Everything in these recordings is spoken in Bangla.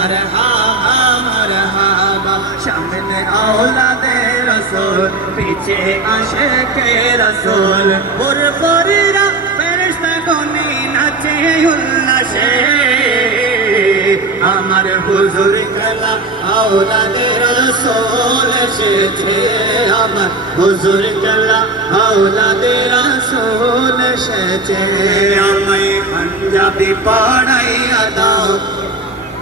মারহাবা মারহাবা সামনে আওলাদে রসুল পিছে আশিকে রসুল ফুরফুরিরা ফেরেশতা গনি নাচে উল্লাসে আমার হুজুর কালাম আওলাদে রসুল এসেছে আমার হুজুর কালাম আওলাদে রসুল এসেছে আমায় পাঞ্জাবি পড়াইয়া দাও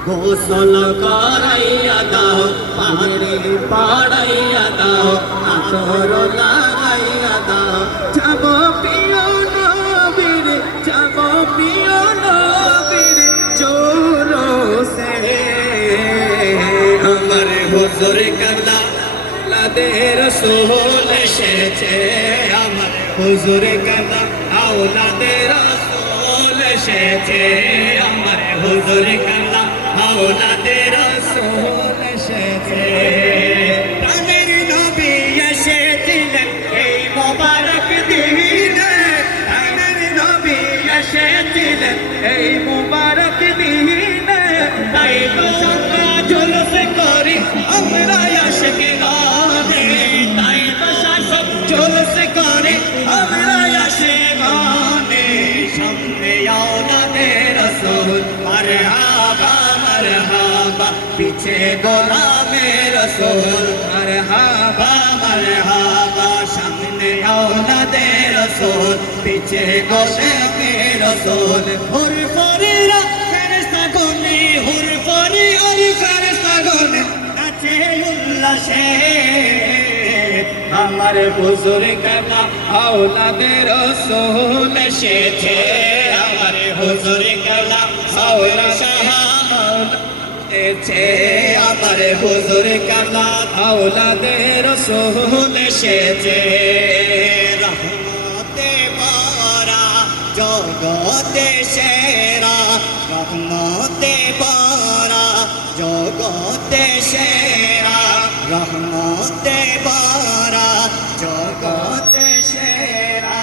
গোসল করাইয়া দাও পাহাড়ে পাড়াইয়া দাও আতর লাগাইয়া দাও যাব প্রিয় নবীর যাব প্রিয় নবীর জোরসে আমার হুজুর কালা আওলাদে রসুল এসেছে আমার হুজুর কালা আওলাদে রসুল এসেছে আমার হুজুর কালা আওলাদে রসুল এসেছে প্রাণের নবী এসেছিলেন এই মোবারক দিনে প্রাণের নবী এসেছিলেন এই মোবারক দিনে তাই তো সারা জলস করি আমরা আশিকে গানে তাই তো সারা জলস করি আমরা আশিকে গানে সামনে আওলাদে রসুল মারহাবা মারহাবা পিছে গোলামে রসুল মারহাবা মারহাবা সামনে আওলাদে রসুল পিছে গোলামে রসুল ফুরফুরিরা ফেরেশতা গনি ফুরফুরি আর ফেরেশতা গনি নাচে উল্লাসে আমার হুজুর কালা আওলাদে রসুল এসেছে আমার হুজুর কালা আওলাদে এসেছে আমার হুজুর কালা আওলাদে রসুল এসেছে রহমতে ভরা জগতে সেরা রহমতে ভরা জগতে সেরা রহমতে ভরা জগতে সেরা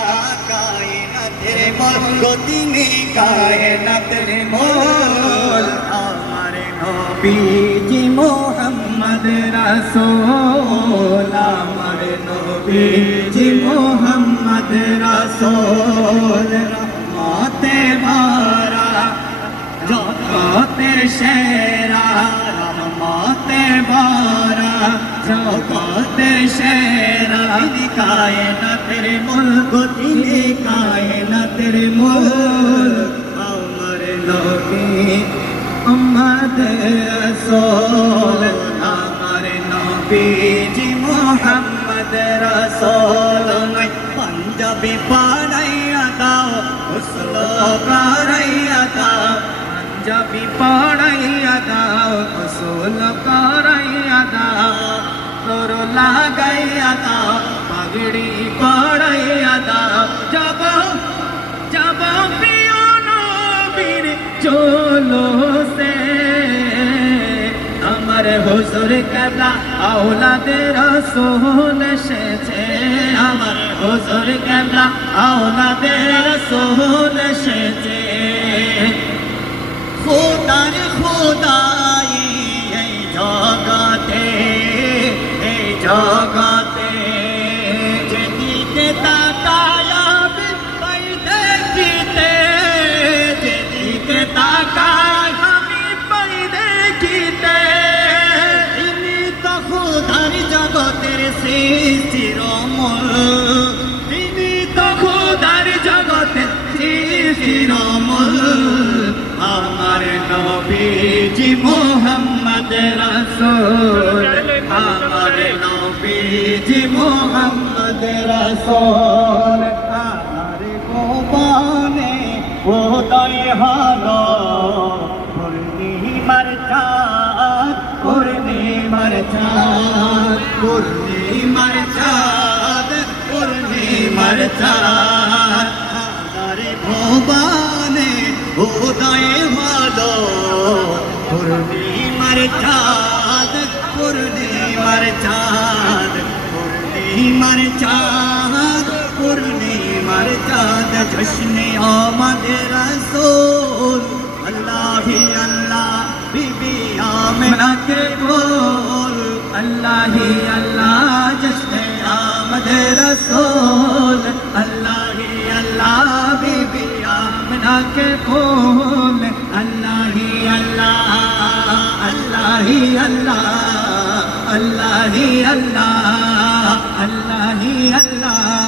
কায়নাতের মূল তিনি কায়নাতের মূল আমার নবীজি মুহাম্মদ রাসূল আমার নবীজি মুহাম্মদ রাসূল রহমতে ভরা জগতের সেরা রহমতে ভরা জগতের সেরা তিনি কায়নাতের মূল তিনি কায়নাতের মূল আমার নবী মুহাম্মদ রাসূল আমার নবীজি মুহাম্মদ রাসূল পাঞ্জাবি পড়াইয়া দাও গোসল করাইয়া দাও পাঞ্জাবি পড়াইয়া দাও গোসল করাইয়া দাও তোর লাগাইয়া দাও পাগড়ি পড়াইয়া দাও যাব যাব প্রিয় নবীর জোলসে আমার হুজুর কালা আওলাদে রসুল এসেছে আমার হুজুর কালা আওলাদে রসুল এসেছে খোদার খোদাই এই জগতে যেদিকে তাকায়াব পাই দেখিতে যেদিকে তাকায় আমি পাই দেখিতে তিনি তো খোদার জগতের সৃষ্টির অমল তিনি তো খোদার জগতের সৃষ্টির অমল আমার নবীজি মুহাম্মদ রাসূল আমার নবীজি মুহাম্মদ রাসূল আমার গোপনে উদয় হলো পূর্ণিমার চাঁদ পূর্ণিমার চাঁদ পূর্ণিমার চাঁদ পূর্ণিমার চাঁদ আমার ভুবনে উদয় হলো পূর্ণিমার চাঁদ পূর্ণিমার চাঁদ পূর্ণিমার চাঁদ পূর্ণিমার চাঁদ জশ্নে আমাদের রাসূল আল্লাহ হি আল্লাহ बीबी आमिना के बोल अल्लाह ही अल्लाह जश्न आमद रसूल अल्लाह ही अल्लाह बीबी आमिना के बोल अल्लाह ही अल्लाह अल्लाह ही अल्लाह अल्लाह ही अल्लाह अल्लाह ही अल्लाह